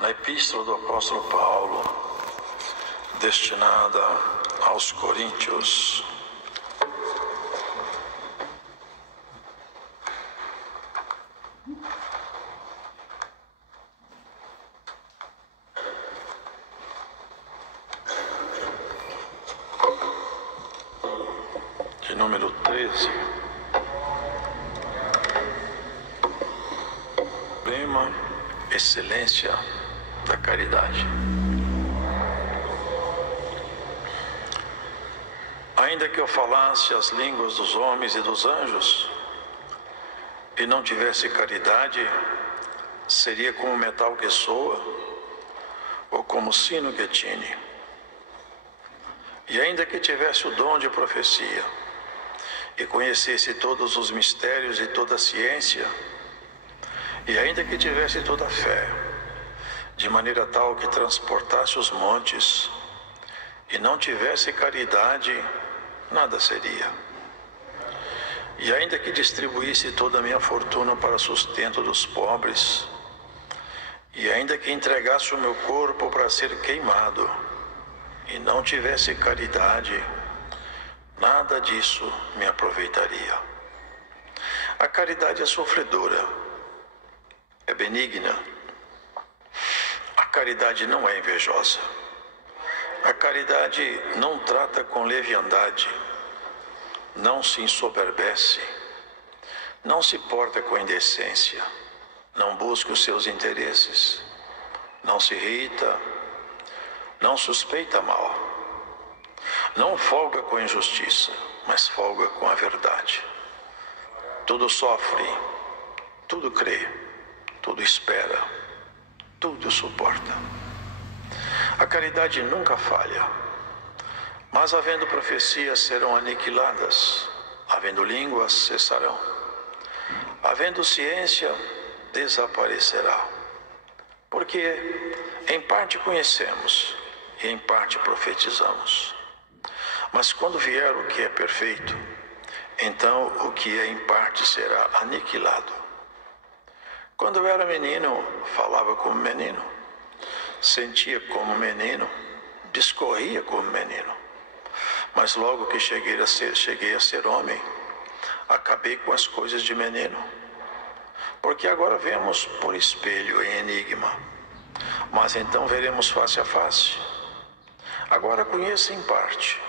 na Epístola do Apóstolo Paulo, destinada aos Coríntios. De número 13. Prima excelência da caridade. Ainda que eu falasse as línguas dos homens e dos anjos, e não tivesse caridade, seria como metal que soa, ou como sino que tine. E ainda que tivesse o dom de profecia, e conhecesse todos os mistérios e toda a ciência, e ainda que tivesse toda a fé, de maneira tal que transportasse os montes, e não tivesse caridade, nada seria. E ainda que distribuísse toda a minha fortuna para sustento dos pobres, e ainda que entregasse o meu corpo para ser queimado, e não tivesse caridade, nada disso me aproveitaria. A caridade é sofredora, é benigna. A caridade não é invejosa. A caridade não trata com leviandade, não se ensoberbece, não se porta com indecência, não busca os seus interesses, não se irrita, não suspeita mal, não folga com a injustiça, mas folga com a verdade. Tudo sofre, tudo crê, tudo espera, tudo suporta. A caridade nunca falha, mas havendo profecias serão aniquiladas, havendo línguas cessarão, havendo ciência desaparecerá. Porque em parte conhecemos e em parte profetizamos. Mas quando vier o que é perfeito, então o que é em parte será aniquilado. Quando eu era menino, falava como menino, sentia como menino, discorria como menino. Mas logo que cheguei a ser homem, acabei com as coisas de menino. Porque agora vemos por espelho em enigma, mas então veremos face a face. Agora conheço em parte,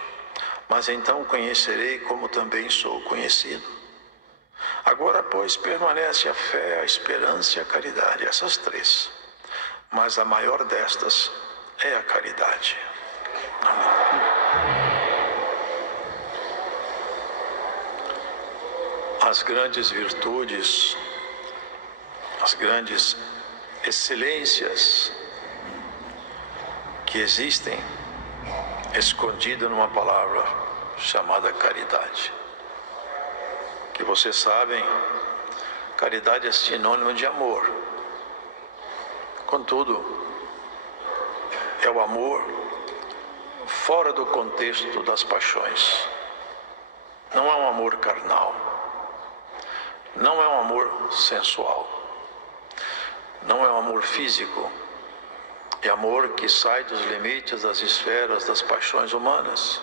mas então conhecerei como também sou conhecido. Agora, pois, permanece a fé, a esperança e a caridade, essas três. Mas a maior destas é a caridade. Amém. As grandes virtudes, as grandes excelências que existem escondidas numa palavra chamada caridade. Que vocês sabem, caridade é sinônimo de amor. Contudo, é o amor fora do contexto das paixões. Não é um amor carnal. Não é um amor sensual. Não é um amor físico. É amor que sai dos limites das esferas das paixões humanas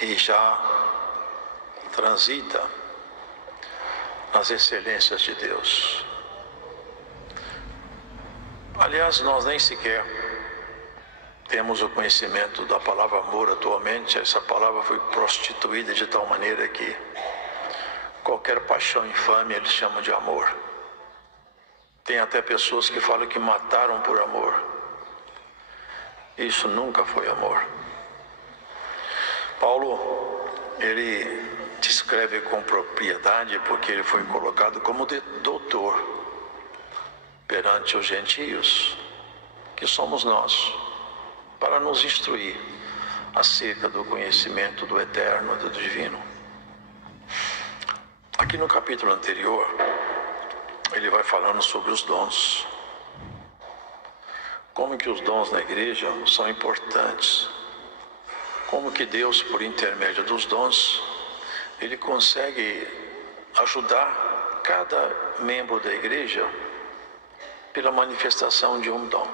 e já transita nas excelências de Deus. Aliás, nós nem sequer temos o conhecimento da palavra amor atualmente. Essa palavra foi prostituída de tal maneira que qualquer paixão infame eles chamam de amor. Tem até pessoas que falam que mataram por amor. Isso nunca foi amor. Paulo, ele descreve com propriedade porque ele foi colocado como doutor perante os gentios, que somos nós, para nos instruir acerca do conhecimento do eterno, do divino. Aqui no capítulo anterior, ele vai falando sobre os dons. Como que os dons na igreja são importantes. Como que Deus, por intermédio dos dons, ele consegue ajudar cada membro da igreja pela manifestação de um dom.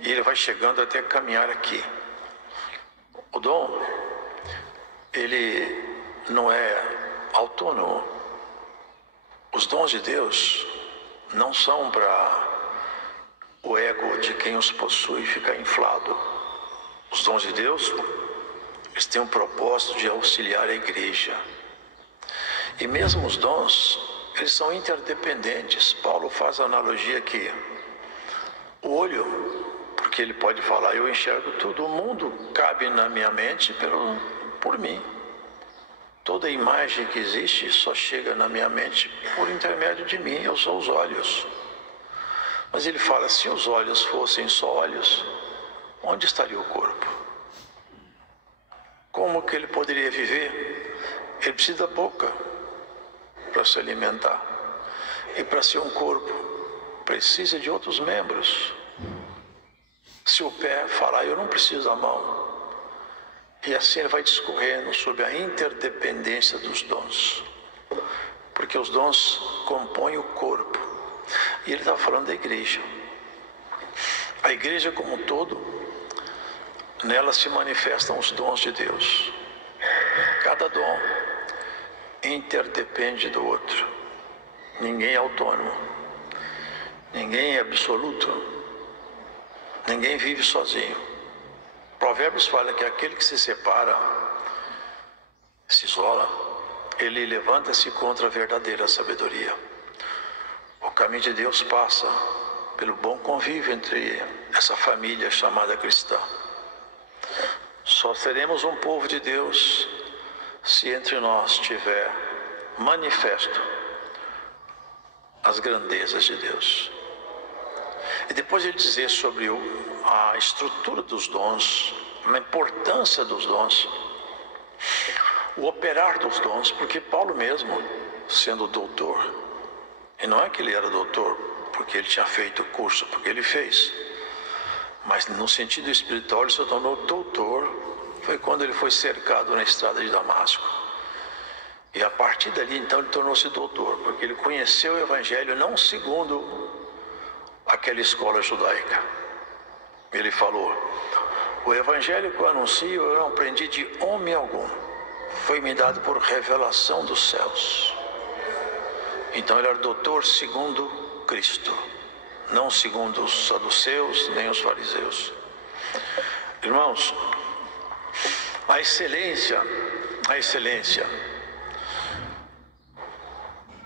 E ele vai chegando até caminhar aqui. O dom, ele não é autônomo. Os dons de Deus não são para o ego de quem os possui ficar inflado. Os dons de Deus, eles têm um propósito de auxiliar a igreja. E mesmo os dons, eles são interdependentes. Paulo faz a analogia que o olho, porque ele pode falar, eu enxergo tudo, o mundo cabe na minha mente por mim. Toda imagem que existe só chega na minha mente por intermédio de mim, eu sou os olhos. Mas ele fala, se os olhos fossem só olhos, onde estaria o corpo? Como que ele poderia viver? Ele precisa da boca para se alimentar. E para ser um corpo, precisa de outros membros. Se o pé falar, eu não preciso da mão. E assim ele vai discorrendo sobre a interdependência dos dons. Porque os dons compõem o corpo. E ele está falando da igreja. A igreja como um todo, nela se manifestam os dons de Deus. Cada dom interdepende do outro. Ninguém é autônomo. Ninguém é absoluto. Ninguém vive sozinho. Provérbios fala que aquele que se separa, se isola, ele levanta-se contra a verdadeira sabedoria. O caminho de Deus passa pelo bom convívio entre essa família chamada cristã. Só seremos um povo de Deus se entre nós estiver manifesto as grandezas de Deus. E depois ele dizer sobre a estrutura dos dons, a importância dos dons, o operar dos dons, porque Paulo mesmo, sendo doutor, e não é que ele era doutor porque ele tinha feito o curso, porque ele fez, mas no sentido espiritual ele se tornou doutor, foi quando ele foi cercado na estrada de Damasco. E a partir dali então ele tornou-se doutor, porque ele conheceu o Evangelho não segundo aquela escola judaica. Ele falou, o Evangelho que eu anuncio eu não aprendi de homem algum, foi-me dado por revelação dos céus. Então ele era doutor segundo Cristo, não segundo os saduceus nem os fariseus. Irmãos, a excelência,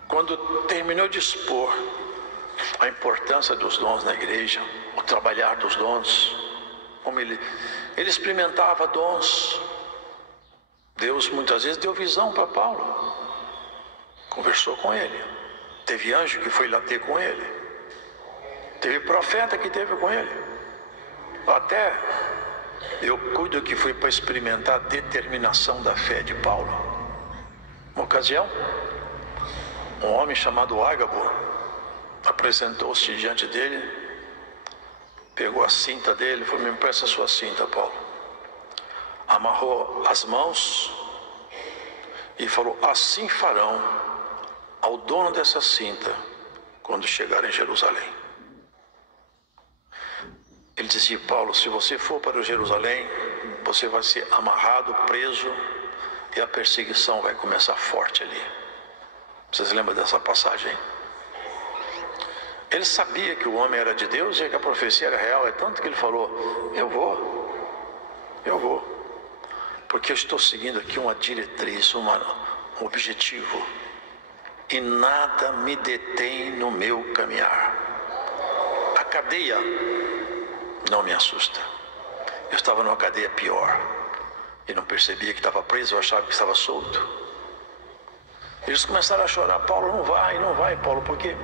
quando terminou de expor a importância dos dons na igreja, o trabalhar dos dons, como ele experimentava dons. Deus muitas vezes deu visão para Paulo, conversou com ele, teve anjo que foi lá ter com ele, teve profeta que teve com ele, até eu cuido que fui para experimentar a determinação da fé de Paulo. Uma ocasião, um homem chamado Ágabo apresentou-se diante dele, pegou a cinta dele, falou, me empresta a sua cinta, Paulo. Amarrou as mãos e falou, assim farão ao dono dessa cinta quando chegar em Jerusalém. Ele dizia, Paulo, se você for para Jerusalém, você vai ser amarrado, preso, e a perseguição vai começar forte ali. Vocês lembram dessa passagem? Ele sabia que o homem era de Deus e que a profecia era real, é tanto que ele falou, eu vou, porque eu estou seguindo aqui uma diretriz, um objetivo, e nada me detém no meu caminhar. A cadeia não me assusta. Eu estava numa cadeia pior e não percebia que estava preso, eu achava que estava solto. Eles começaram a chorar, Paulo, não vai, Paulo, porque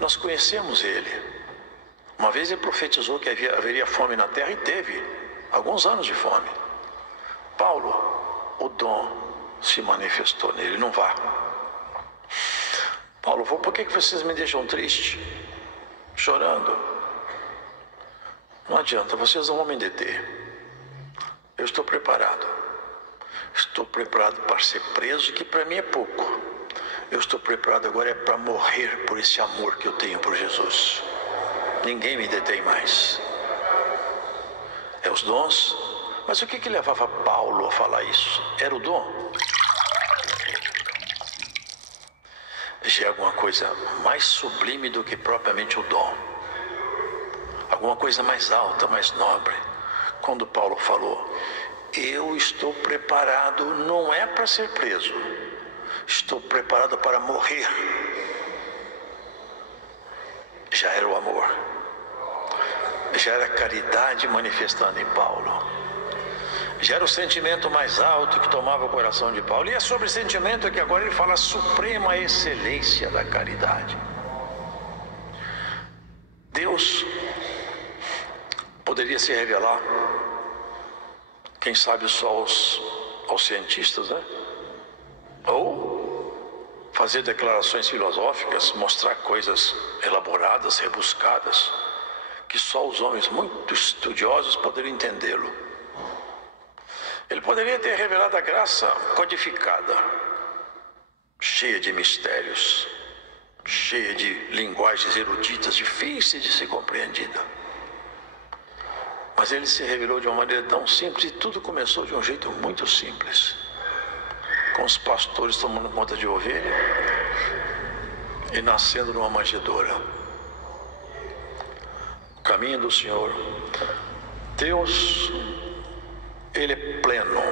nós conhecemos ele. Uma vez ele profetizou que haveria fome na terra e teve alguns anos de fome. Paulo, o dom se manifestou nele, não vá. Paulo, por que vocês me deixam triste? Chorando? Não adianta, vocês não vão me deter. Eu estou preparado. Estou preparado para ser preso, que para mim é pouco. Eu estou preparado agora para morrer por esse amor que eu tenho por Jesus. Ninguém me detém mais. É os dons. Mas o que levava Paulo a falar isso? Era o dom? Já é alguma coisa mais sublime do que propriamente o dom. Alguma coisa mais alta, mais nobre. Quando Paulo falou, eu estou preparado, não é para ser preso, estou preparado para morrer. Já era o amor. Já era a caridade manifestando em Paulo. Já era o sentimento mais alto que tomava o coração de Paulo. E é sobre esse sentimento que agora ele fala a suprema excelência da caridade. Deus poderia se revelar, quem sabe só aos cientistas, né? Ou fazer declarações filosóficas, mostrar coisas elaboradas, rebuscadas, que só os homens muito estudiosos poderiam entendê-lo. Ele poderia ter revelado a graça codificada, cheia de mistérios, cheia de linguagens eruditas, difíceis de ser compreendida. Mas ele se revelou de uma maneira tão simples, e tudo começou de um jeito muito simples. Com os pastores tomando conta de ovelha e nascendo numa manjedoura. O caminho do Senhor. Deus, Ele é pleno.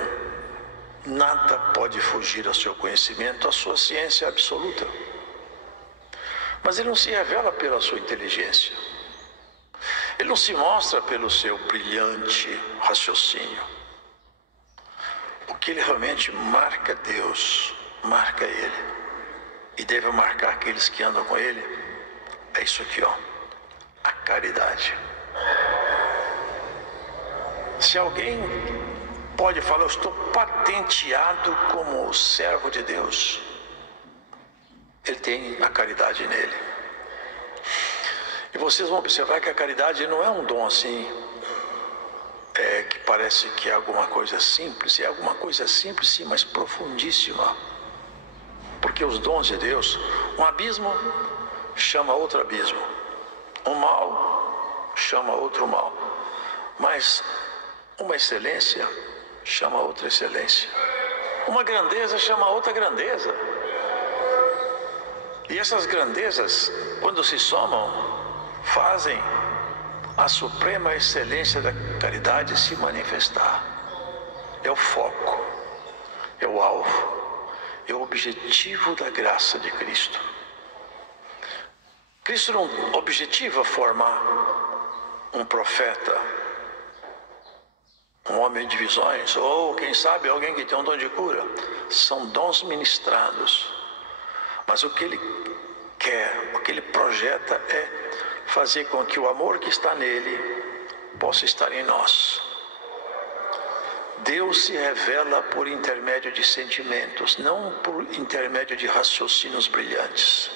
Nada pode fugir ao seu conhecimento, à sua ciência absoluta. Mas Ele não se revela pela sua inteligência. Ele não se mostra pelo seu brilhante raciocínio. O que Ele realmente marca Deus, marca Ele. E deve marcar aqueles que andam com Ele. É isso aqui, ó. A caridade. Se alguém pode falar, eu estou patenteado como servo de Deus, ele tem a caridade nele. E vocês vão observar que a caridade não é um dom assim, que parece que é alguma coisa simples. É alguma coisa simples, sim, mas profundíssima. Porque os dons de Deus, um abismo chama outro abismo, um mal chama outro mal, mas uma excelência chama outra excelência, uma grandeza chama outra grandeza. E essas grandezas, quando se somam, fazem a suprema excelência da caridade se manifestar. É o foco, é o alvo, é o objetivo da graça de Cristo. Cristo não objetiva formar um profeta, um homem de visões, ou quem sabe alguém que tem um dom de cura. São dons ministrados. Mas o que Ele quer, o que Ele projeta é fazer com que o amor que está nele possa estar em nós. Deus se revela por intermédio de sentimentos, não por intermédio de raciocínios brilhantes.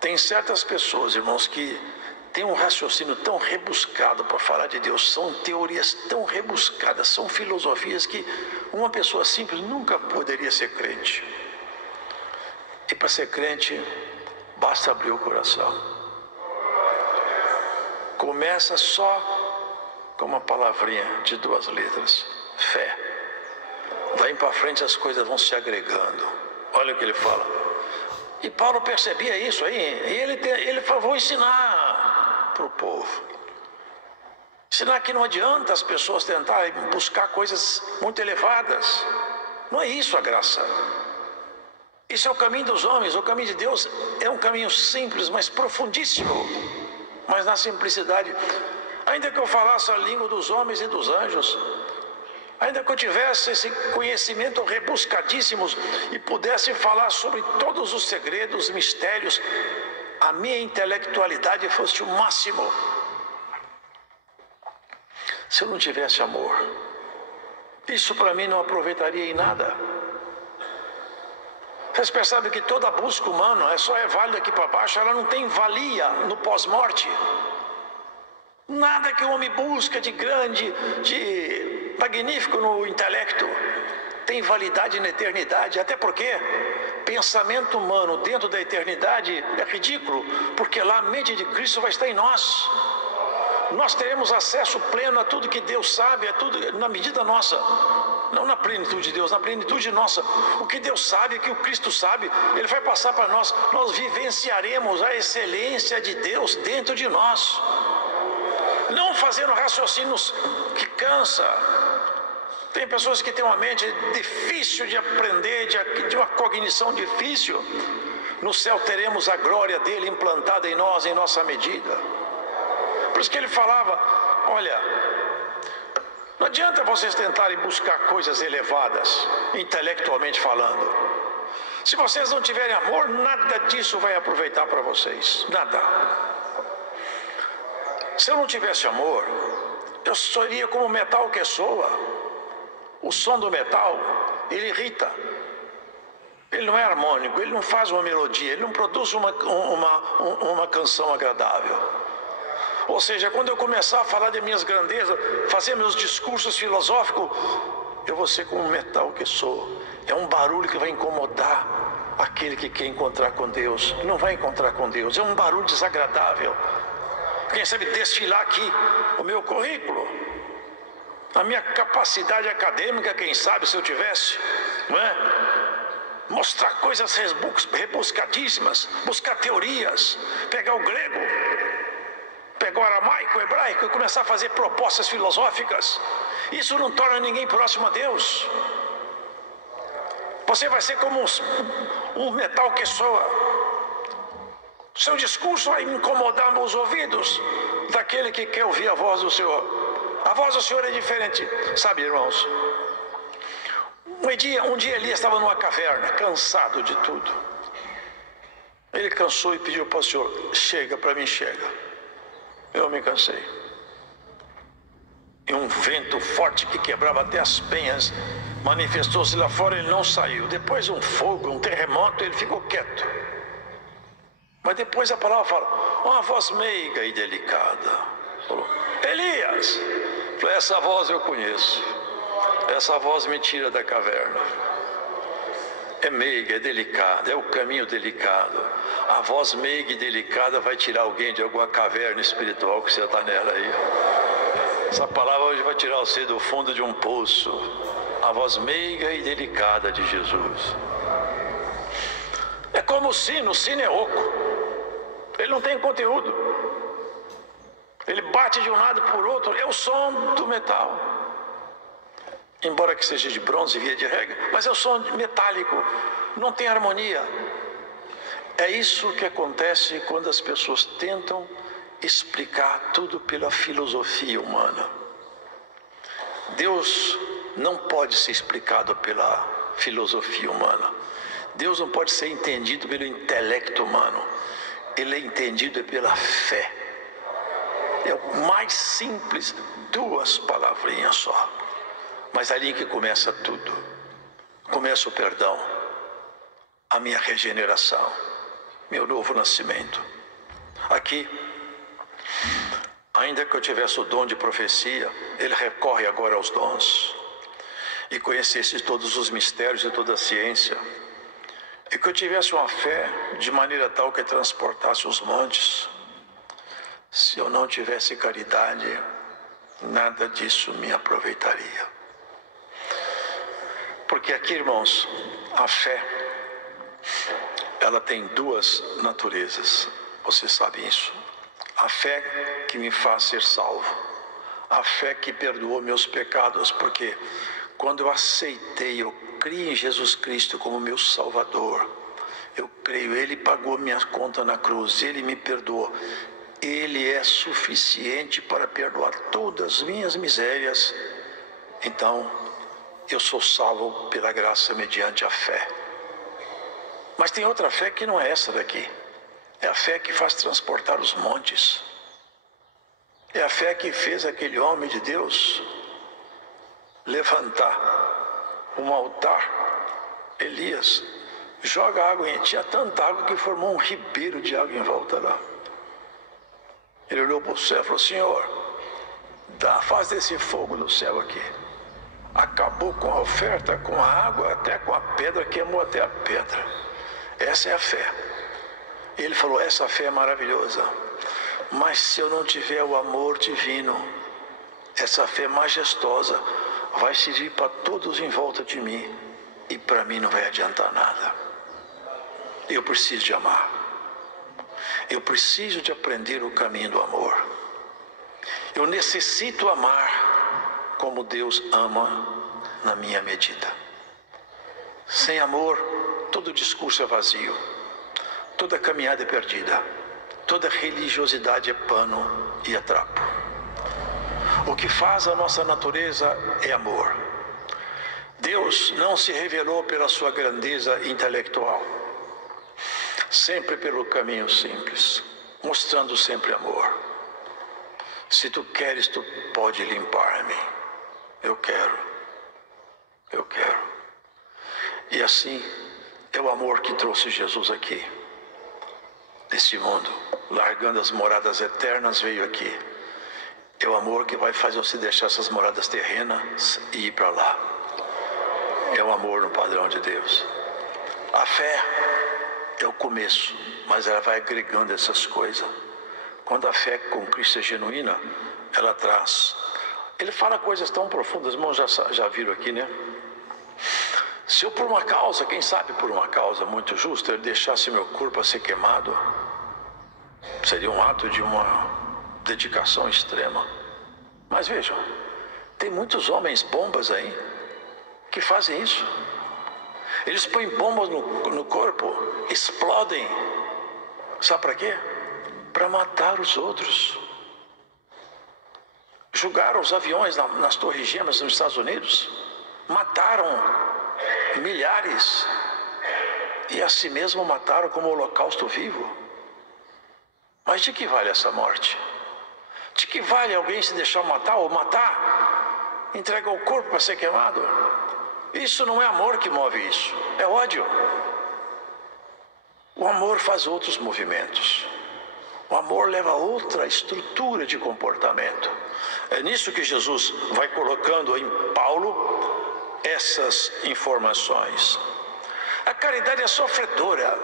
Tem certas pessoas, irmãos, que têm um raciocínio tão rebuscado para falar de Deus, são teorias tão rebuscadas, são filosofias que uma pessoa simples nunca poderia ser crente. E para ser crente, basta abrir o coração. Começa só com uma palavrinha de 2 letras, fé. Daí para frente as coisas vão se agregando. Olha o que ele fala. E Paulo percebia isso aí, e ele falou, vou ensinar para o povo. Ensinar que não adianta as pessoas tentarem buscar coisas muito elevadas. Não é isso a graça. Isso é o caminho dos homens. O caminho de Deus é um caminho simples, mas profundíssimo. Mas na simplicidade, ainda que eu falasse a língua dos homens e dos anjos, ainda que eu tivesse esse conhecimento rebuscadíssimo e pudesse falar sobre todos os segredos, mistérios, a minha intelectualidade fosse o máximo. Se eu não tivesse amor, isso para mim não aproveitaria em nada. Vocês percebem que toda busca humana só é válida aqui para baixo, ela não tem valia no pós-morte. Nada que o homem busca de grande, de magnífico no intelecto, tem validade na eternidade. Até porque pensamento humano dentro da eternidade é ridículo, porque lá a mente de Cristo vai estar em nós. Nós teremos acesso pleno a tudo que Deus sabe, a tudo na medida nossa. Não na plenitude de Deus, na plenitude nossa. O que Deus sabe, o que o Cristo sabe, Ele vai passar para nós. Nós vivenciaremos a excelência de Deus dentro de nós. Não fazendo raciocínios que cansa. Tem pessoas que têm uma mente difícil de aprender, de uma cognição difícil. No céu teremos a glória dele implantada em nós, em nossa medida. Por isso que ele falava, olha, não adianta vocês tentarem buscar coisas elevadas, intelectualmente falando. Se vocês não tiverem amor, nada disso vai aproveitar para vocês, nada. Se eu não tivesse amor, eu seria como o metal que soa. O som do metal, ele irrita. Ele não é harmônico, ele não faz uma melodia, ele não produz uma canção agradável. Ou seja, quando eu começar a falar de minhas grandezas, fazer meus discursos filosóficos, eu vou ser como um metal que soa. É um barulho que vai incomodar aquele que quer encontrar com Deus. Não vai encontrar com Deus, é um barulho desagradável. Quem sabe desfilar aqui o meu currículo, a minha capacidade acadêmica, quem sabe se eu tivesse, não é? Mostrar coisas rebuscadíssimas, buscar teorias, pegar o grego, pegar o aramaico, o hebraico e começar a fazer propostas filosóficas. Isso não torna ninguém próximo a Deus. Você vai ser como um metal que soa. Seu discurso vai incomodar os ouvidos daquele que quer ouvir a voz do Senhor. A voz do Senhor é diferente, sabe, irmãos? Um dia Elias estava numa caverna, cansado de tudo. Ele cansou e pediu para o Senhor, chega para mim, chega. Eu me cansei. E um vento forte que quebrava até as penhas manifestou-se lá fora, ele não saiu. Depois um fogo, um terremoto, ele ficou quieto. Mas depois a palavra fala, uma voz meiga e delicada. Falou, Elias! Falei, essa voz eu conheço. Essa voz me tira da caverna. É meiga, é delicada, é o caminho delicado. A voz meiga e delicada vai tirar alguém de alguma caverna espiritual que você está nela aí. Essa palavra hoje vai tirar você do fundo de um poço. A voz meiga e delicada de Jesus. É como o sino é oco. Ele não tem conteúdo. Ele bate de um lado por outro. É o som do metal. Embora que seja de bronze via de regra, mas é o som metálico. Não tem harmonia. É isso que acontece quando as pessoas tentam explicar tudo pela filosofia humana. Deus não pode ser explicado pela filosofia humana. Deus não pode ser entendido pelo intelecto humano. Ele é entendido pela fé. É o mais simples, 2 palavrinhas só. Mas ali que começa tudo. Começa o perdão, a minha regeneração, meu novo nascimento. Aqui, ainda que eu tivesse o dom de profecia, ele recorre agora aos dons. E conhecesse todos os mistérios e toda a ciência. E que eu tivesse uma fé de maneira tal que transportasse os montes. Se eu não tivesse caridade, nada disso me aproveitaria. Porque aqui, irmãos, a fé, ela tem 2 naturezas. Vocês sabem isso. A fé que me faz ser salvo. A fé que perdoou meus pecados, porque quando eu aceitei, eu criei em Jesus Cristo como meu Salvador. Eu creio, Ele pagou minha conta na cruz, Ele me perdoou. Ele é suficiente para perdoar todas as minhas misérias. Então, eu sou salvo pela graça mediante a fé. Mas tem outra fé que não é essa daqui. É a fé que faz transportar os montes. É a fé que fez aquele homem de Deus levantar um altar. Elias joga água em, tinha tanta água que formou um ribeiro de água em volta lá. Ele olhou para o céu e falou, Senhor, faz desse fogo do céu aqui. acabou com a oferta, com a água, até com a pedra, queimou até a pedra. Essa é a fé. Ele falou, essa fé é maravilhosa, mas se eu não tiver o amor divino, essa fé majestosa vai servir para todos em volta de mim, e para mim não vai adiantar nada. Eu preciso de amar. Eu preciso de aprender o caminho do amor. Eu necessito amar como Deus ama na minha medida. Sem amor, todo discurso é vazio, toda caminhada é perdida, toda religiosidade é pano e é trapo. O que faz a nossa natureza é amor. Deus não se revelou pela sua grandeza intelectual, sempre pelo caminho simples, mostrando sempre amor. Se tu queres, tu pode limpar-me. Eu quero. E assim é o amor que trouxe Jesus aqui, neste mundo, largando as moradas eternas, veio aqui. É o amor que vai fazer você deixar essas moradas terrenas e ir para lá. É o amor no padrão de Deus. A fé é o começo, mas ela vai agregando essas coisas. Quando a fé com Cristo é genuína, ela traz. Ele fala coisas tão profundas, irmãos, já viram aqui, né? Se eu por uma causa, quem sabe por uma causa muito justa, ele deixasse meu corpo a ser queimado, seria um ato de uma dedicação extrema. Mas vejam, tem muitos homens bombas aí que fazem isso. Eles põem bombas no corpo, explodem. Sabe para quê? Para matar os outros. Jogaram os aviões nas Torres Gêmeas nos Estados Unidos, mataram milhares e a si mesmo mataram como holocausto vivo. Mas de que vale essa morte? De que vale alguém se deixar matar ou matar? Entrega o corpo para ser queimado? Isso não é amor que move isso, é ódio. O amor faz outros movimentos. O amor leva a outra estrutura de comportamento. É nisso que Jesus vai colocando em Paulo essas informações. A caridade é sofredora.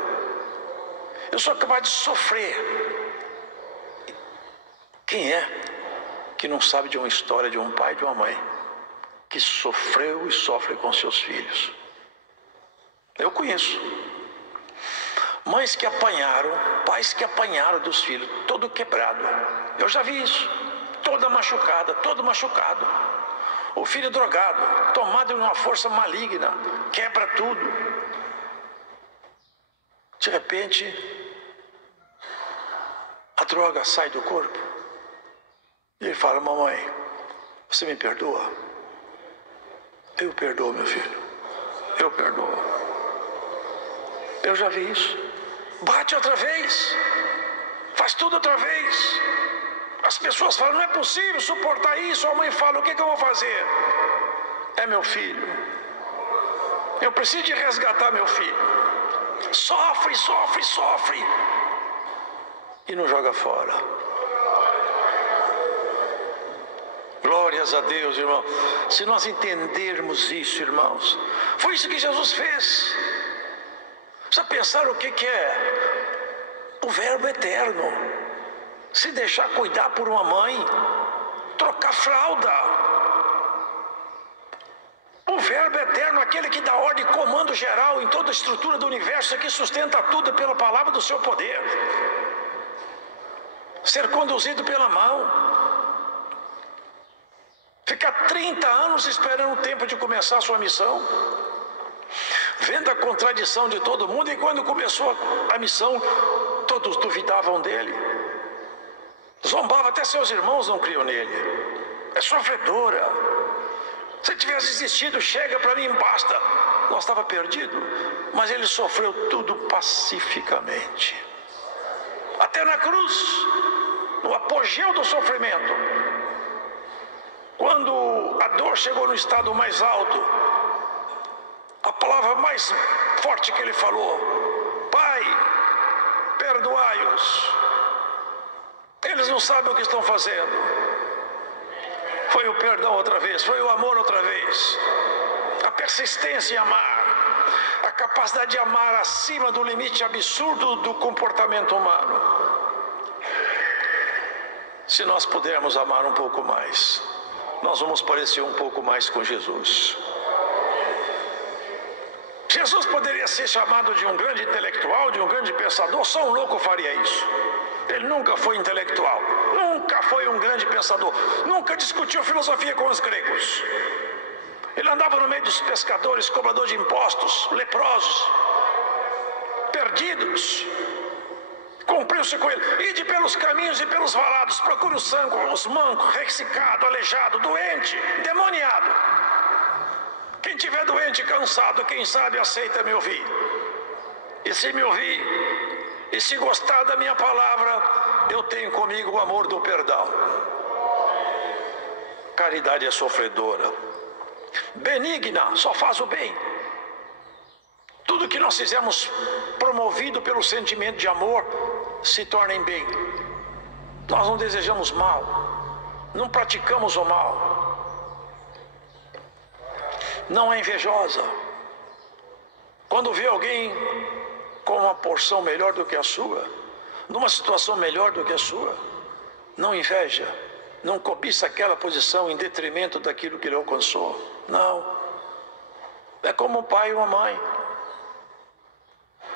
Eu sou capaz de sofrer. Quem é que não sabe de uma história de um pai e de uma mãe que sofreu e sofre com seus filhos? Eu conheço. Mães que apanharam, pais que apanharam dos filhos, todo quebrado. Eu já vi isso. Toda machucada, todo machucado. O filho drogado, tomado de uma força maligna, quebra tudo. De repente, a droga sai do corpo. E ele fala, mamãe, você me perdoa? Eu perdoo, meu filho. Eu perdoo. Eu já vi isso. Bate outra vez. Faz tudo outra vez. As pessoas falam, não é possível suportar isso. A mãe fala, o que eu vou fazer? É meu filho. Eu preciso de resgatar meu filho. Sofre, sofre, sofre. E não joga fora. Glórias a Deus, irmão. Se nós entendermos isso, irmãos, foi isso que Jesus fez. Precisa pensar o que é o verbo eterno. Se deixar cuidar por uma mãe, trocar fralda. O verbo eterno, aquele que dá ordem e comando geral em toda a estrutura do universo, que sustenta tudo pela palavra do seu poder. Ser conduzido pela mão. Ficar 30 anos esperando o tempo de começar a sua missão. Vendo a contradição de todo mundo, e quando começou a missão, todos duvidavam dele. Zombava, até seus irmãos não criam nele. É sofredora. Se tivesse desistido, chega para mim, basta. Nós estava perdido, mas ele sofreu tudo pacificamente. Até na cruz, no apogeu do sofrimento, quando a dor chegou no estado mais alto, a palavra mais forte que ele falou, Pai, perdoai-os. Eles não sabem o que estão fazendo. Foi o perdão outra vez, foi o amor outra vez. A persistência em amar, a capacidade de amar acima do limite absurdo do comportamento humano. Se nós pudermos amar um pouco mais, nós vamos parecer um pouco mais com Jesus. Jesus poderia ser chamado de um grande intelectual, de um grande pensador, só um louco faria isso. Ele nunca foi intelectual, nunca foi um grande pensador, nunca discutiu filosofia com os gregos. Ele andava no meio dos pescadores, cobradores de impostos, leprosos, perdidos. Cumpriu-se com ele. Ide pelos caminhos e pelos valados, procure os mancos, ressecado, aleijado, doente, demoniado. Quem estiver doente, cansado, quem sabe aceita me ouvir. E se me ouvir, e se gostar da minha palavra, eu tenho comigo o amor do perdão. Caridade é sofredora, benigna, só faz o bem. Tudo que nós fizemos promovido pelo sentimento de amor se torna em bem. Nós não desejamos mal, não praticamos o mal. Não é invejosa. Quando vê alguém com uma porção melhor do que a sua, numa situação melhor do que a sua, não inveja, não cobiça aquela posição em detrimento daquilo que ele alcançou. Não. É como um pai e uma mãe.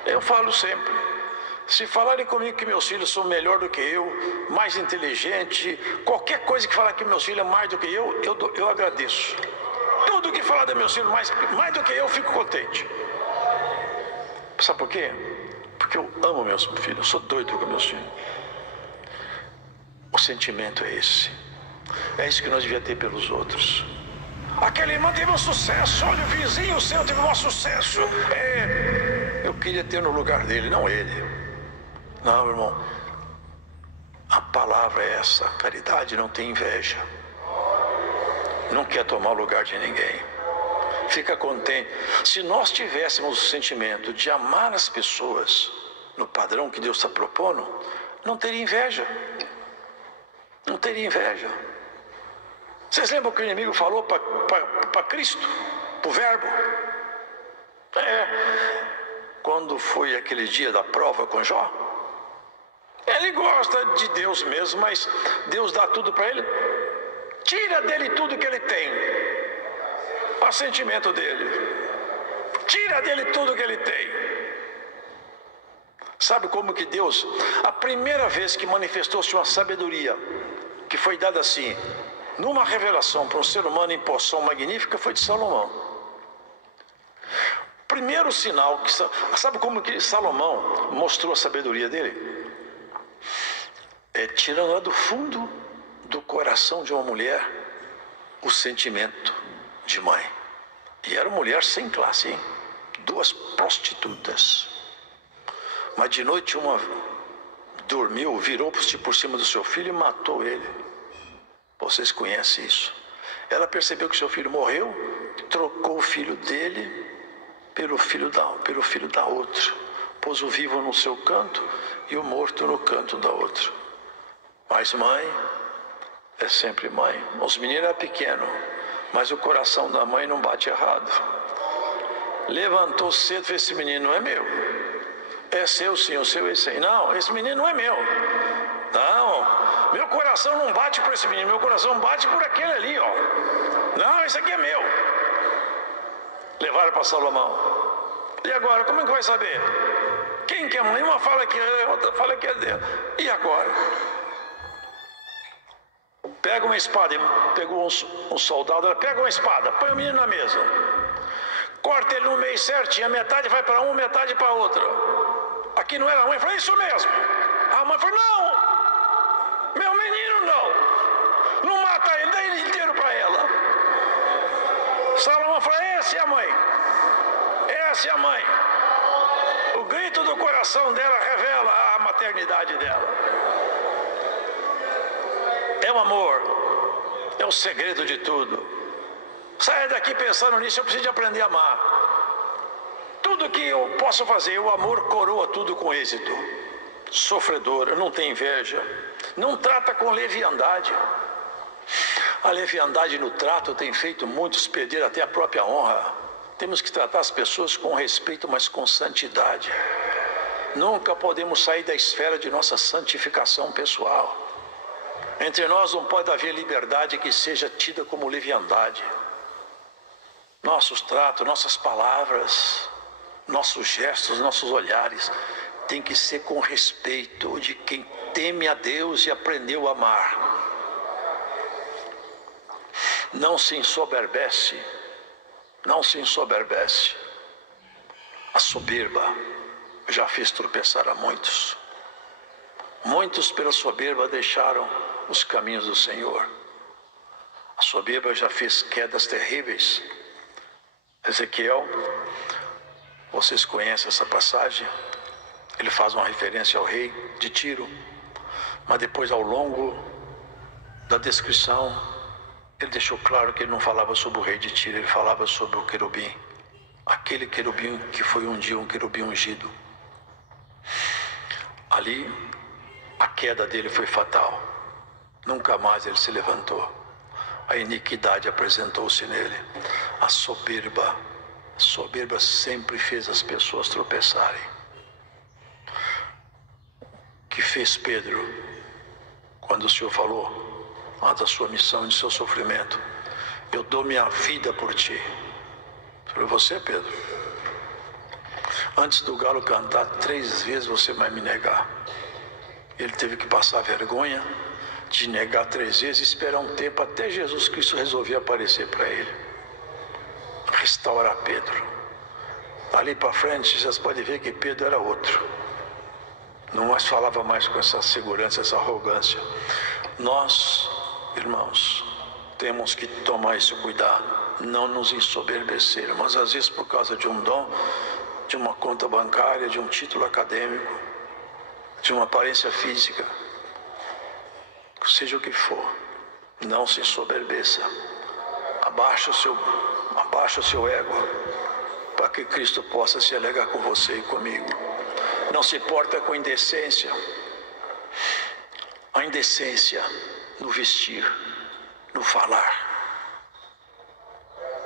Eu falo sempre, se falarem comigo que meus filhos são melhor do que eu, mais inteligente, qualquer coisa que falar que meus filhos é mais do que eu agradeço. Tudo que falar de meus filhos mais do que eu fico contente. Sabe por quê? Porque eu amo meus filhos, eu sou doido com meus filhos. O sentimento é esse. É isso que nós devíamos ter pelos outros. Aquele irmão teve um sucesso, olha, o vizinho seu teve um sucesso. Eu queria ter no lugar dele, não ele. Não, irmão. A palavra é essa, caridade não tem inveja. Não quer tomar o lugar de ninguém. Fica contente. Se nós tivéssemos o sentimento de amar as pessoas no padrão que Deus está propondo, não teria inveja. Não teria inveja. Vocês lembram que o inimigo falou para Cristo, para o Verbo? Quando foi aquele dia da prova com Jó? Ele gosta de Deus mesmo, mas Deus dá tudo para ele. Tira dele tudo que ele tem. O sentimento dele. Tira dele tudo que ele tem. Sabe como que Deus, a primeira vez que manifestou-se uma sabedoria, que foi dada assim, numa revelação para um ser humano em porção magnífica, foi de Salomão. Primeiro sinal, sabe como que Salomão mostrou a sabedoria dele? Tirando lá do fundo do coração de uma mulher o sentimento de mãe. E era uma mulher sem classe, hein? 2 prostitutas. Mas de noite uma dormiu, virou-se por cima do seu filho e matou ele. Vocês conhecem isso. Ela percebeu que seu filho morreu, trocou o filho dele pelo filho da outra. Pôs o vivo no seu canto e o morto no canto da outra. Mas mãe é sempre mãe. Os meninos eram pequenos, mas o coração da mãe não bate errado. Levantou cedo e fez: esse menino não é meu. É seu sim, o seu é esse aí. Não, esse menino não é meu. Não, meu coração não bate por esse menino, meu coração bate por aquele ali, ó. Não, esse aqui é meu. Levaram para Salomão. E agora, como é que vai saber? Quem que é mãe? Uma fala que é, outra fala que é dela. E agora? Pega uma espada, pegou um soldado, ela pega uma espada, põe o menino na mesa, corta ele no meio certinho, a metade vai para uma, metade para outra. Aqui não era a mãe, falou: isso mesmo. A mãe falou: não, meu menino não mata ele, dá ele inteiro para ela. Salomão falou: essa é a mãe, essa é a mãe. O grito do coração dela revela a maternidade dela. É o amor, é o segredo de tudo. Saia daqui pensando nisso, eu preciso de aprender a amar. Tudo que eu posso fazer, o amor coroa tudo com êxito. Sofredor, não tem inveja, não trata com leviandade. A leviandade no trato tem feito muitos perder até a própria honra. Temos que tratar as pessoas com respeito, mas com santidade. Nunca podemos sair da esfera de nossa santificação pessoal. Entre nós não pode haver liberdade que seja tida como leviandade. Nossos tratos, nossas palavras, nossos gestos, nossos olhares tem que ser com respeito de quem teme a Deus e aprendeu a amar. Não se ensoberbece, não se ensoberbece. A soberba já fez tropeçar a muitos. Muitos pela soberba deixaram os caminhos do Senhor. A soberba já fez quedas terríveis. Ezequiel, vocês conhecem essa passagem? Ele faz uma referência ao rei de Tiro, mas depois, ao longo da descrição, ele deixou claro que ele não falava sobre o rei de Tiro, ele falava sobre o querubim, aquele querubim que foi um dia um querubim ungido. Ali, a queda dele foi fatal, nunca mais ele se levantou. A iniquidade apresentou-se nele, a soberba sempre fez as pessoas tropeçarem. Que fez Pedro quando o Senhor falou da sua missão e do seu sofrimento: eu dou minha vida por ti. Falei: você, Pedro, antes do galo cantar 3 vezes você vai me negar. Ele teve que passar vergonha de negar 3 vezes e esperar um tempo até Jesus Cristo resolver aparecer para ele, restaurar Pedro. Ali para frente vocês podem ver que Pedro era outro. Não mais falava mais com essa segurança, essa arrogância. Nós, irmãos, temos que tomar esse cuidado, não nos ensoberbecer, mas às vezes por causa de um dom, de uma conta bancária, de um título acadêmico, de uma aparência física, seja o que for, não se ensoberbeça. Abaixa o seu ego, para que Cristo possa se alegar com você e comigo. Não se porta com indecência. A indecência no vestir, no falar.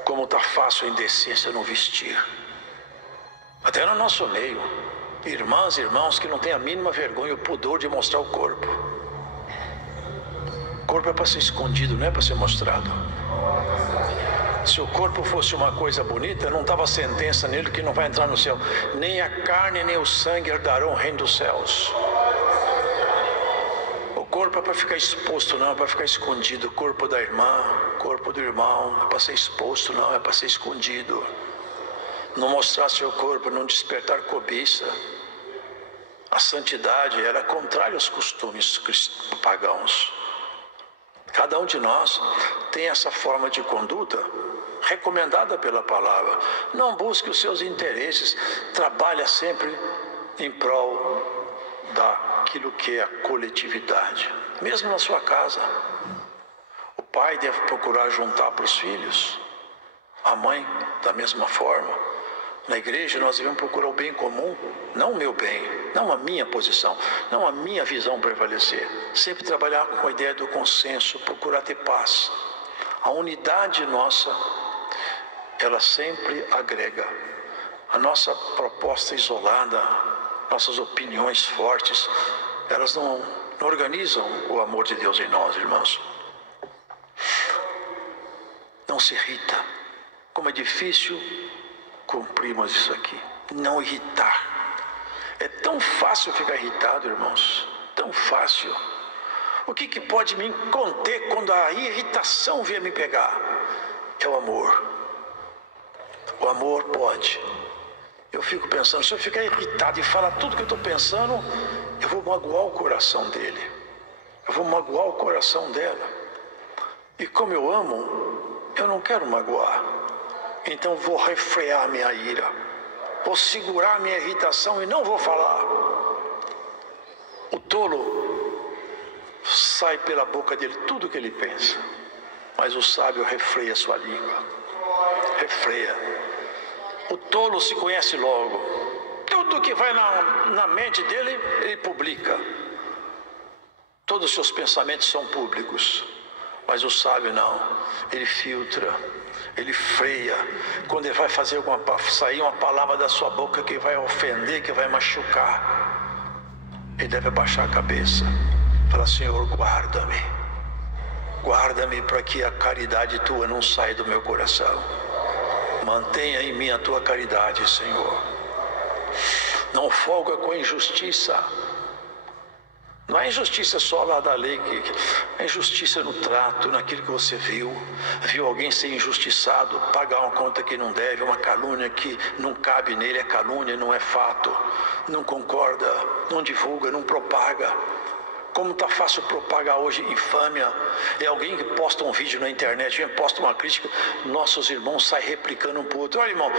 Como está fácil a indecência no vestir. Até no nosso meio. Irmãs e irmãos que não têm a mínima vergonha, o pudor de mostrar o corpo. O corpo é para ser escondido, não é para ser mostrado. Se o corpo fosse uma coisa bonita, não estava sentença nele que não vai entrar no céu. Nem a carne nem o sangue herdarão o reino dos céus. O corpo é para ficar exposto, não é para ficar escondido. O corpo da irmã, o corpo do irmão, é para ser exposto, não é para ser escondido. Não mostrar seu corpo, não despertar cobiça. A santidade era contrária aos costumes pagãos. Cada um de nós tem essa forma de conduta recomendada pela palavra. Não busque os seus interesses, trabalha sempre em prol daquilo que é a coletividade. Mesmo na sua casa, o pai deve procurar juntar para os filhos, a mãe da mesma forma. Na igreja nós devemos procurar o bem comum, não o meu bem, não a minha posição, não a minha visão prevalecer. Sempre trabalhar com a ideia do consenso, procurar ter paz. A unidade nossa, ela sempre agrega. A nossa proposta isolada, nossas opiniões fortes, elas não organizam o amor de Deus em nós, irmãos. Não se irrita. Como é difícil cumprirmos isso aqui. Não irritar. É tão fácil ficar irritado, irmãos. Tão fácil. O que pode me conter quando a irritação vier me pegar? É o amor. O amor pode. Eu fico pensando, se eu ficar irritado e falar tudo que eu estou pensando, eu vou magoar o coração dele. Eu vou magoar o coração dela. E como eu amo, eu não quero magoar. Então vou refrear minha ira. Vou segurar minha irritação e não vou falar. O tolo sai pela boca dele tudo o que ele pensa. Mas o sábio refreia sua língua. Refreia. O tolo se conhece logo. Tudo que vai na mente dele, ele publica. Todos os seus pensamentos são públicos. Mas o sábio não, ele filtra, ele freia. Quando ele vai fazer sair uma palavra da sua boca que vai ofender, que vai machucar, ele deve abaixar a cabeça, falar: Senhor, guarda-me, guarda-me para que a caridade tua não saia do meu coração. Mantenha em mim a tua caridade, Senhor. Não folga com a injustiça. Não é injustiça só lá da lei, é injustiça no trato, naquilo que você viu alguém ser injustiçado, pagar uma conta que não deve, uma calúnia que não cabe nele, é calúnia, não é fato, não concorda, não divulga, não propaga. Como está fácil propagar hoje infâmia. É alguém que posta um vídeo na internet, posta uma crítica, nossos irmãos saem replicando um para o outro. Olha, irmão,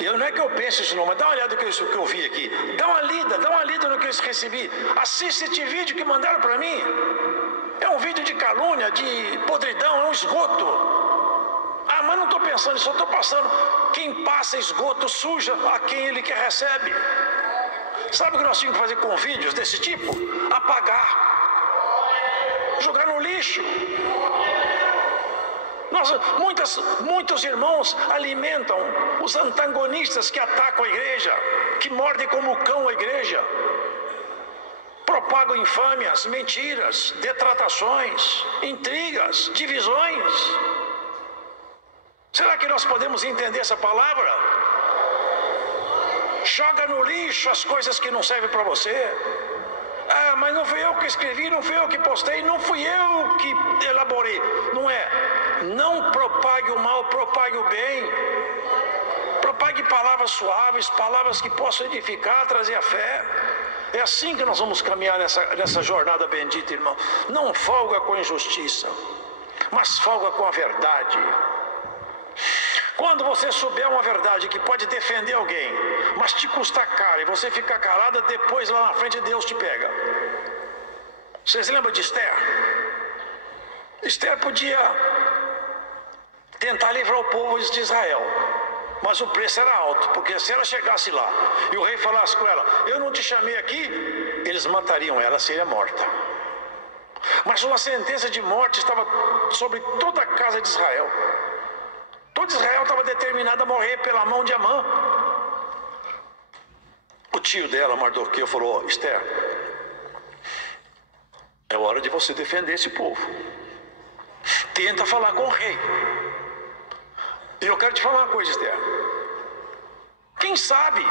não é que eu penso isso não, mas dá uma olhada no que eu vi aqui. Dá uma lida no que eu recebi. Assiste este vídeo que mandaram para mim. É um vídeo de calúnia, de podridão, é um esgoto. Ah, mas não estou pensando, só estou passando. Quem passa esgoto suja a quem ele que recebe. Sabe o que nós tínhamos que fazer com vídeos desse tipo? Apagar. Jogar no lixo. Muitos irmãos alimentam os antagonistas que atacam a igreja, que mordem como cão a igreja, propagam infâmias, mentiras, detratações, intrigas, divisões. Será que nós podemos entender essa palavra? Joga no lixo as coisas que não servem para você. Ah, mas não fui eu que escrevi, não fui eu que postei, não fui eu que elaborei. Não é. Não propague o mal, propague o bem. Propague palavras suaves, palavras que possam edificar, trazer a fé. É assim que nós vamos caminhar nessa jornada bendita, irmão. Não folga com a injustiça, mas folga com a verdade. Quando você souber uma verdade que pode defender alguém, mas te custa caro e você ficar calada, depois lá na frente Deus te pega. Vocês lembram de Esther? Esther podia tentar livrar o povo de Israel, mas o preço era alto, porque se ela chegasse lá e o rei falasse com ela: eu não te chamei aqui, eles matariam ela, seria morta. Mas uma sentença de morte estava sobre toda a casa de Israel. Todo Israel estava determinado a morrer pela mão de Amã. O tio dela, Mardoqueu, falou: oh, Esther, é hora de você defender esse povo. Tenta falar com o rei. E eu quero te falar uma coisa, Esther. Quem sabe,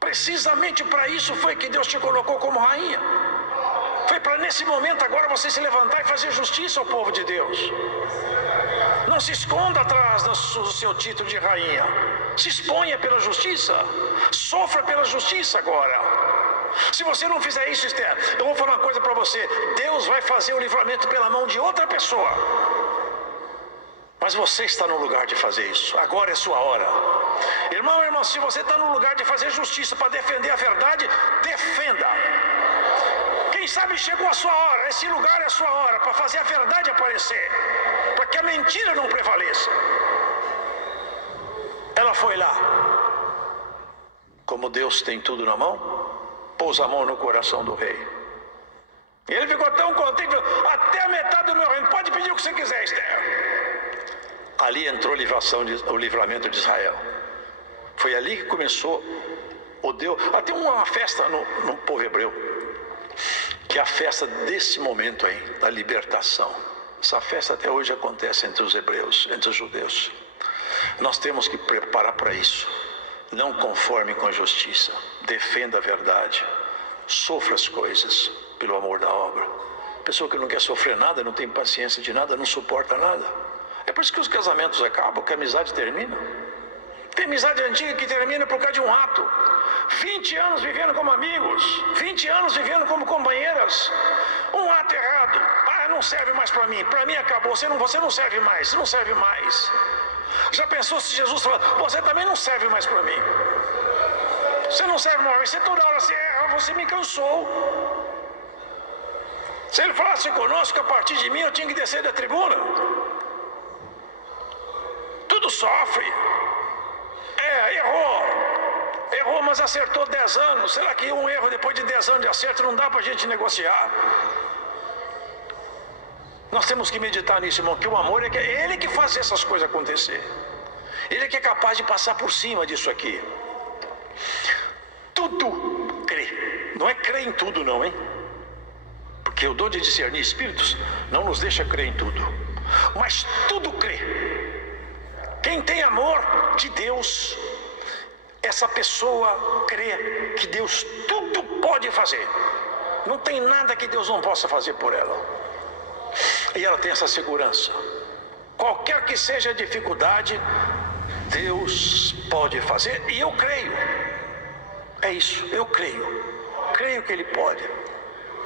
precisamente para isso foi que Deus te colocou como rainha. Foi para nesse momento agora você se levantar e fazer justiça ao povo de Deus. Não se esconda atrás do seu título de rainha. Se exponha pela justiça. Sofra pela justiça agora. Se você não fizer isso, Esther, eu vou falar uma coisa para você. Deus vai fazer o livramento pela mão de outra pessoa. Mas você está no lugar de fazer isso. Agora é sua hora. Irmão, irmã, se você está no lugar de fazer justiça para defender a verdade, defenda. Quem sabe chegou a sua hora. Esse lugar é a sua hora para fazer a verdade aparecer, para que a mentira não prevaleça. Ela foi lá. Como Deus tem tudo na mão, pôs a mão no coração do rei. E ele ficou tão contente: até a metade do meu reino, pode pedir o que você quiser, Esther. Ali entrou o livramento de Israel. Foi ali que começou o Deus. Até uma festa no povo hebreu, que é a festa desse momento aí, da libertação. Essa festa até hoje acontece entre os hebreus, entre os judeus. Nós temos que preparar para isso. Não conforme com a justiça. Defenda a verdade. Sofra as coisas pelo amor da obra. Pessoa que não quer sofrer nada, não tem paciência de nada, não suporta nada. É por isso que os casamentos acabam, que a amizade termina. Tem amizade antiga que termina por causa de um ato. 20 anos vivendo como amigos, 20 anos vivendo como companheiras. Um ato errado. Ah, não serve mais para mim acabou. Você não serve mais, não serve mais. Já pensou se Jesus falou: você também não serve mais para mim. Você não serve mais, você toda hora você erra, você me cansou. Se ele falasse conosco que a partir de mim eu tinha que descer da tribuna. Tudo sofre. Errou, mas acertou 10 anos. Será que um erro depois de 10 anos de acerto não dá para a gente negociar? Nós temos que meditar nisso, irmão, que o amor é Ele que faz essas coisas acontecer. Ele é que é capaz de passar por cima disso aqui. Tudo crê. Não é crer em tudo não, hein? Porque o dom de discernir espíritos não nos deixa crer em tudo. Mas tudo crê. Quem tem amor de Deus, essa pessoa crê que Deus tudo pode fazer. Não tem nada que Deus não possa fazer por ela. E ela tem essa segurança. Qualquer que seja a dificuldade, Deus pode fazer, e eu creio. É isso, eu creio. Creio que Ele pode.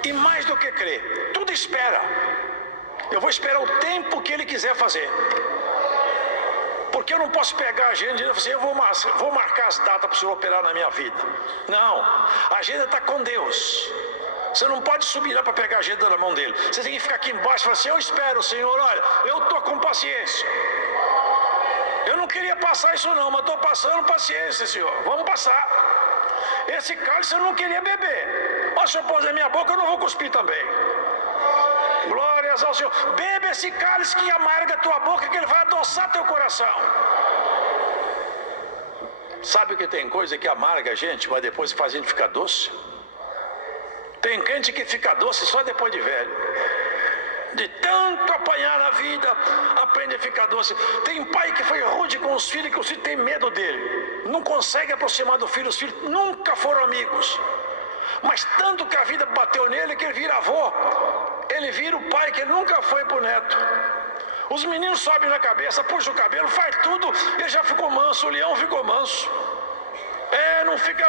E mais do que crer, tudo espera. Eu vou esperar o tempo que Ele quiser fazer. Porque eu não posso pegar a agenda e dizer assim, eu vou marcar as datas para o Senhor operar na minha vida. Não, a agenda está com Deus. Você não pode subir lá para pegar a agenda na mão dele. Você tem que ficar aqui embaixo e falar assim, eu espero, Senhor, olha, eu estou com paciência. Eu não queria passar isso não, mas estou passando paciência, Senhor. Vamos passar. Esse cálice eu não queria beber. Mas se eu pôs na minha boca, eu não vou cuspir também. Glórias ao Senhor. Bebe esse cálice que amarga a tua boca, que ele vai adoçar teu coração. Sabe que tem coisa que amarga a gente, mas depois faz a gente ficar doce? Tem crente que fica doce só depois de velho. De tanto apanhar na vida, aprende a ficar doce. Tem pai que foi rude com os filhos, que os filhos têm medo dele. Não consegue aproximar do filho, os filhos nunca foram amigos. Mas tanto que a vida bateu nele, que ele vira avô. Ele vira o pai que ele nunca foi pro neto. Os meninos sobem na cabeça, puxam o cabelo, faz tudo. Ele já ficou manso, o leão ficou manso. Não fica...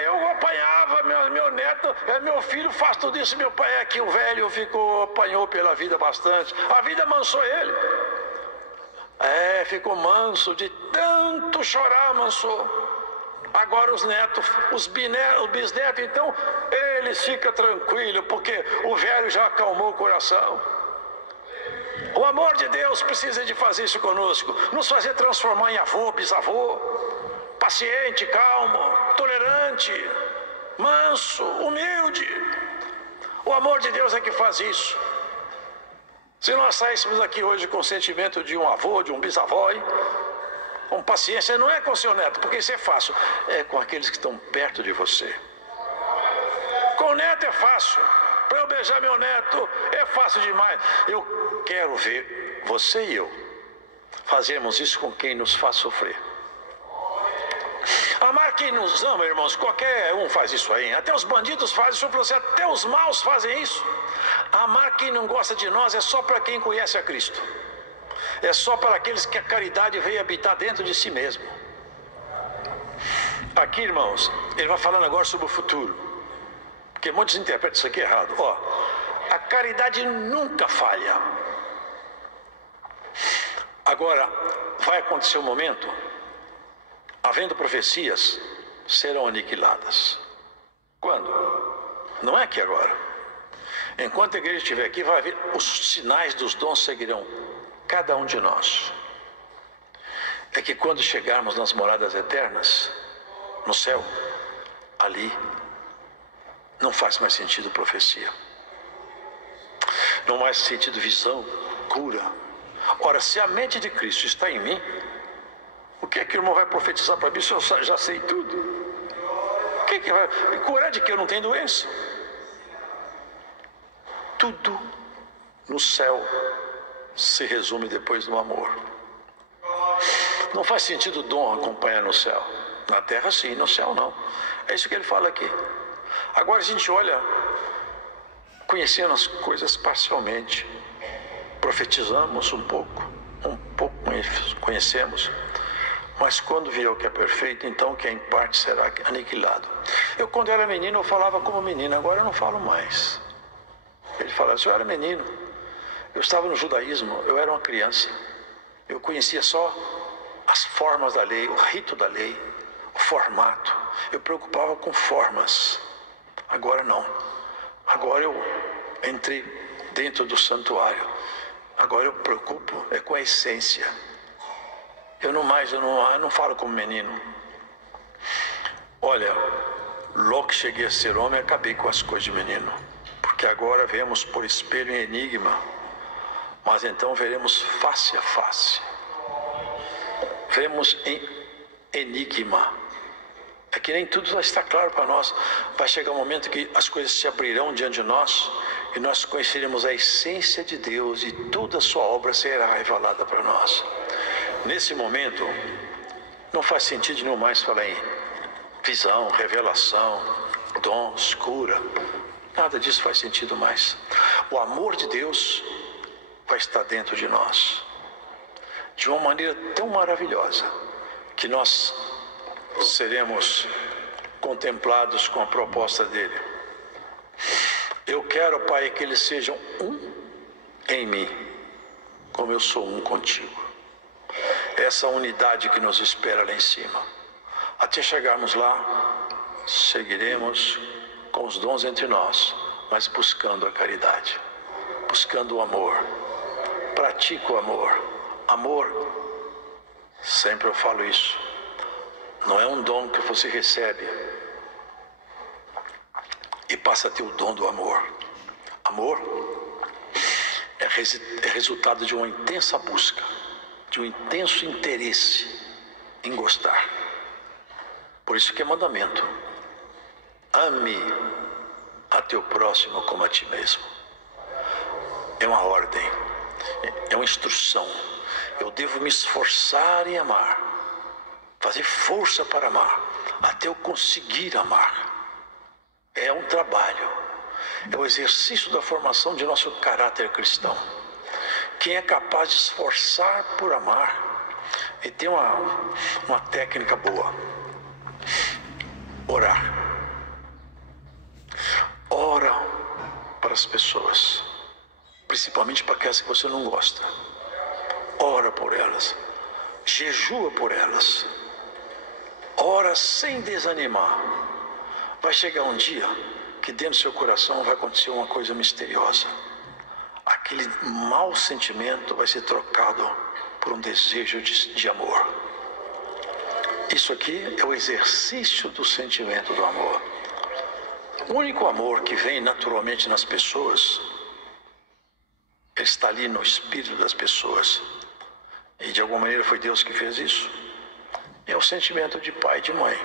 eu apanhava, meu neto, meu filho faz tudo isso. Meu pai é que o velho apanhou pela vida bastante. A vida amansou ele. Ficou manso, de tanto chorar amansou. Agora os netos, os bisnetos, então, eles ficam tranquilos, porque o velho já acalmou o coração. O amor de Deus precisa de fazer isso conosco, nos fazer transformar em avô, bisavô, paciente, calmo, tolerante, manso, humilde. O amor de Deus é que faz isso. Se nós saíssemos aqui hoje com o sentimento de um avô, de um bisavó, com paciência, não é com seu neto, porque isso é fácil, é com aqueles que estão perto de você. Com o neto é fácil. Para eu beijar meu neto é fácil demais. Eu quero ver você e eu fazermos isso com quem nos faz sofrer. Amar quem nos ama, irmãos, qualquer um faz isso aí. Até os bandidos fazem isso, você, até os maus fazem isso. Amar quem não gosta de nós é só para quem conhece a Cristo. É só para aqueles que a caridade veio habitar dentro de si mesmo. Aqui, irmãos, ele vai falando agora sobre o futuro, porque muitos interpretam isso aqui errado. A caridade nunca falha. Agora, vai acontecer um momento, havendo profecias, serão aniquiladas. Quando? Não é aqui agora. Enquanto a igreja estiver aqui, vai haver, os sinais dos dons seguirão cada um de nós. É que quando chegarmos nas moradas eternas, no céu, ali, não faz mais sentido profecia. Não faz sentido visão, cura. Ora, se a mente de Cristo está em mim, o que é que o irmão vai profetizar para mim se eu já sei tudo? O que é que vai curar de que eu não tenho doença? Tudo no céu se resume depois no amor. Não faz sentido o dom acompanhar no céu. Na terra sim, no céu não. É isso que ele fala aqui. Agora a gente olha, conhecendo as coisas parcialmente, profetizamos um pouco conhecemos, mas quando vier o que é perfeito, então o que é em parte será aniquilado. Eu quando era menino eu falava como menino, agora eu não falo mais. Ele fala, eu era menino, eu estava no judaísmo, eu era uma criança, eu conhecia só as formas da lei, o rito da lei, o formato, eu preocupava com formas. Agora não, agora eu entrei dentro do santuário, agora eu preocupo com a essência. Eu não falo como menino. Olha, logo que cheguei a ser homem, acabei com as coisas de menino, porque agora vemos por espelho em enigma mas então veremos face a face. Vemos em enigma. É que nem tudo vai estar claro para nós. Vai chegar um momento que as coisas se abrirão diante de nós e nós conheceremos a essência de Deus e toda a sua obra será revelada para nós. Nesse momento, não faz sentido nenhum mais falar em visão, revelação, dons, cura. Nada disso faz sentido mais. O amor de Deus vai estar dentro de nós de uma maneira tão maravilhosa que nós seremos contemplados com a proposta dele. Eu quero, Pai, que eles sejam um em mim, como eu sou um contigo. Essa unidade que nos espera lá em cima. Até chegarmos lá, seguiremos com os dons entre nós, mas buscando a caridade, buscando o amor. Pratica o amor. Amor, sempre eu falo isso, não é um dom que você recebe e passa a ter o dom do amor. Amor é resultado de uma intensa busca, de um intenso interesse em gostar. Por isso que é mandamento. Ame a teu próximo como a ti mesmo. É uma ordem, é uma instrução. Eu devo me esforçar em amar, fazer força para amar, até eu conseguir amar. É um trabalho, é o exercício da formação de nosso caráter cristão. Quem é capaz de esforçar por amar, e tem uma técnica boa: orar. Ora para as pessoas, principalmente para aquelas que você não gosta. Ora por elas, jejua por elas, ora sem desanimar. Vai chegar um dia que dentro do seu coração vai acontecer uma coisa misteriosa. Aquele mau sentimento vai ser trocado por um desejo de amor. Isso aqui é o exercício do sentimento do amor. O único amor que vem naturalmente nas pessoas, ele está ali no espírito das pessoas. E de alguma maneira foi Deus que fez isso. É o sentimento de pai e de mãe.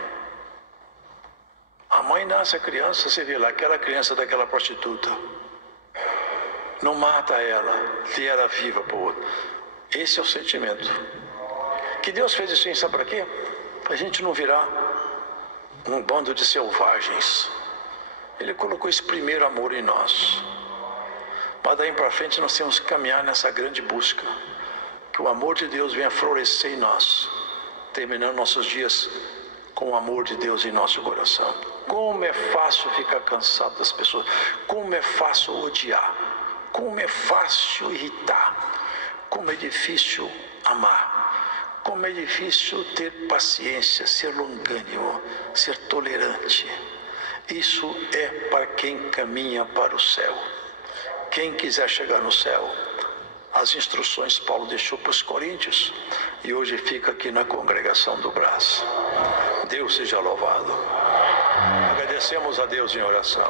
A mãe nasce a criança, você vê lá, aquela criança daquela prostituta. Não mata ela, vê ela viva para o outro. Esse é o sentimento. Que Deus fez isso, sabe para quê? Para a gente não virar um bando de selvagens. Ele colocou esse primeiro amor em nós. Mas daí para frente nós temos que caminhar nessa grande busca. Que o amor de Deus venha florescer em nós, terminando nossos dias com o amor de Deus em nosso coração. Como é fácil ficar cansado das pessoas, como é fácil odiar, como é fácil irritar, como é difícil amar, como é difícil ter paciência, ser longânimo, ser tolerante. Isso é para quem caminha para o céu. Quem quiser chegar no céu, as instruções Paulo deixou para os coríntios e hoje fica aqui na congregação do Brás. Deus seja louvado. Agradecemos a Deus em oração.